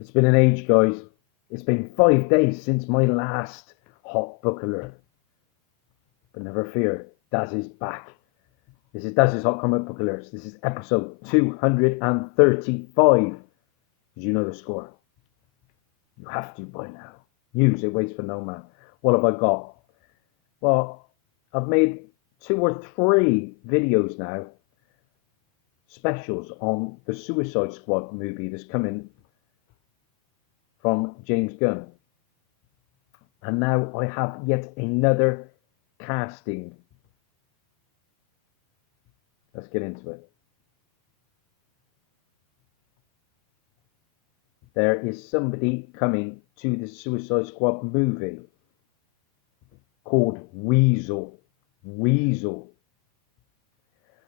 It's been an age, guys. It's been 5 days since my last hot book alert. But never fear, Dazzie's back. This is Dazzie's Hot Comic Book Alerts. This is episode 235. Did you know the score? You have to by now. News, it waits for no man. What have I got? Well, I've made 2 or 3 videos now, specials on the Suicide Squad movie that's coming from James Gunn. And now I have yet another casting. Let's get into it. There is somebody coming to the Suicide Squad movie called Weasel. Weasel.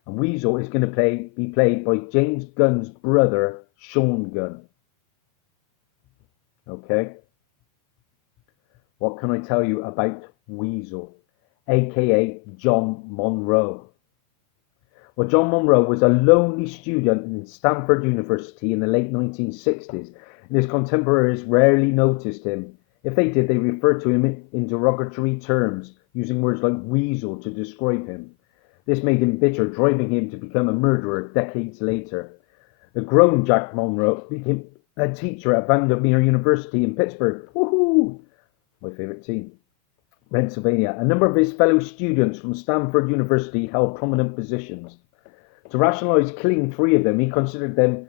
And Weasel is going to be played by James Gunn's brother, Sean Gunn. Okay? What can I tell you about Weasel, aka John Monroe? Well, John Monroe was a lonely student in Stanford University in the late 1960s, and his contemporaries rarely noticed him. If they did, they referred to him in derogatory terms, using words like weasel to describe him. This made him bitter, driving him to become a murderer decades later. The grown Jack Monroe became a teacher at Vandermeer University in Pittsburgh. Woohoo! My favourite team. Pennsylvania. A number of his fellow students from Stanford University held prominent positions. To rationalise killing 3 of them, he considered them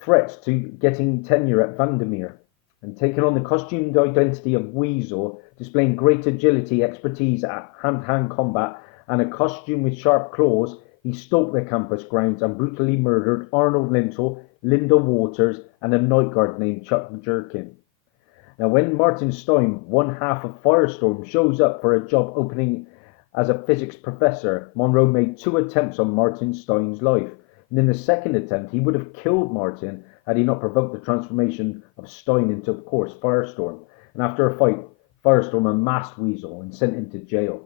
threats to getting tenure at Vandermeer, and taking on the costumed identity of Weasel, displaying great agility, expertise at hand-to-hand combat, and a costume with sharp claws, he stalked the campus grounds and brutally murdered Arnold Lintel, Linda Waters, and a night guard named Chuck Jerkin. Now, when Martin Stein, one half of Firestorm, shows up for a job opening as a physics professor, Monroe made 2 attempts on Martin Stein's life, and in the second attempt he would have killed Martin had he not provoked the transformation of Stein into, of course, Firestorm. And after a fight, Firestorm unmasked Weasel and sent him to jail.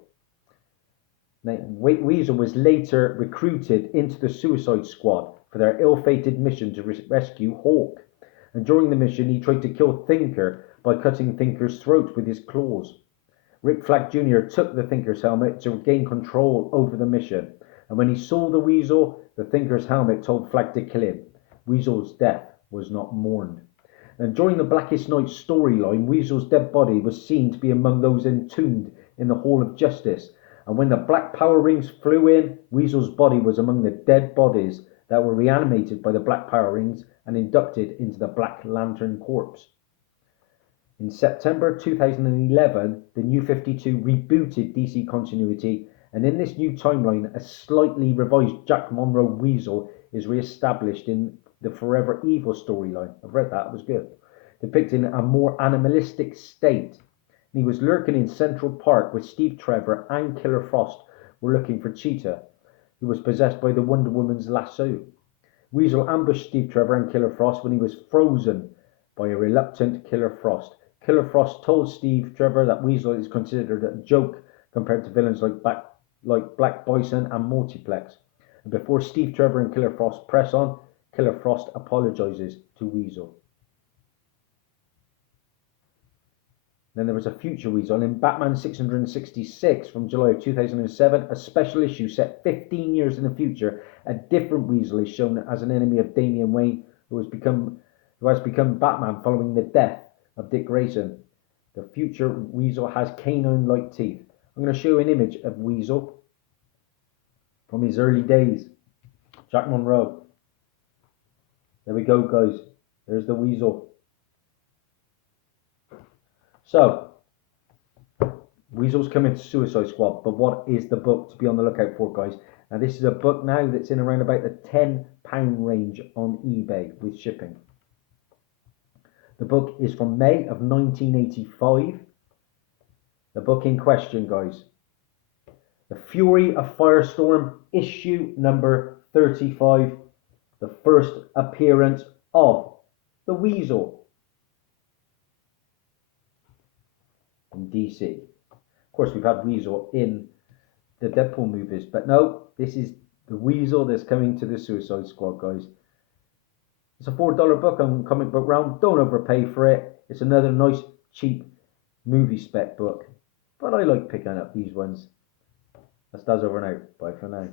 Now, Weasel was later recruited into the Suicide Squad for their ill-fated mission to rescue Hawk. And during the mission, he tried to kill Thinker by cutting Thinker's throat with his claws. Rick Flag Jr. took the Thinker's helmet to gain control over the mission, and when he saw the Weasel, the Thinker's helmet told Flag to kill him. Weasel's death was not mourned. And during the Blackest Night storyline, Weasel's dead body was seen to be among those entombed in the Hall of Justice, and when the Black Power Rings flew in, Weasel's body was among the dead bodies that were reanimated by the Black Power Rings and inducted into the Black Lantern Corps. In September 2011, the New 52 rebooted DC continuity, and in this new timeline, a slightly revised Jack Monroe Weasel is re-established in the Forever Evil storyline. I've read that, it was good. Depicting a more animalistic state. He was lurking in Central Park with Steve Trevor and Killer Frost were looking for Cheetah, who was possessed by the Wonder Woman's lasso. Weasel ambushed Steve Trevor and Killer Frost when he was frozen by a reluctant Killer Frost. Killer Frost told Steve Trevor that Weasel is considered a joke compared to villains like Black Bison and Multiplex. And before Steve Trevor and Killer Frost press on, Killer Frost apologizes to Weasel. Then there was a future Weasel in Batman 666 from July of 2007, a special issue set 15 years in the future. A different Weasel is shown as an enemy of Damian Wayne, who has become Batman following the death of Dick Grayson. The future Weasel has canine-like teeth. I'm going to show you an image of Weasel from his early days. Jack Monroe. There we go, guys. There's the Weasel. So, Weasel's coming to Suicide Squad, but what is the book to be on the lookout for, guys? Now, this is a book now that's in around about the £10 range on eBay with shipping. The book is from May of 1985. The book in question, guys. The Fury of Firestorm, issue number 35. The first appearance of the Weasel in DC. Of course, we've had Weasel in the Deadpool movies, but no, this is the Weasel that's coming to the Suicide Squad, guys. It's a $4 book on Comic Book Realm. Don't overpay for it. It's another nice, cheap movie spec book. But I like picking up these ones. That's Daz over and out. Bye for now.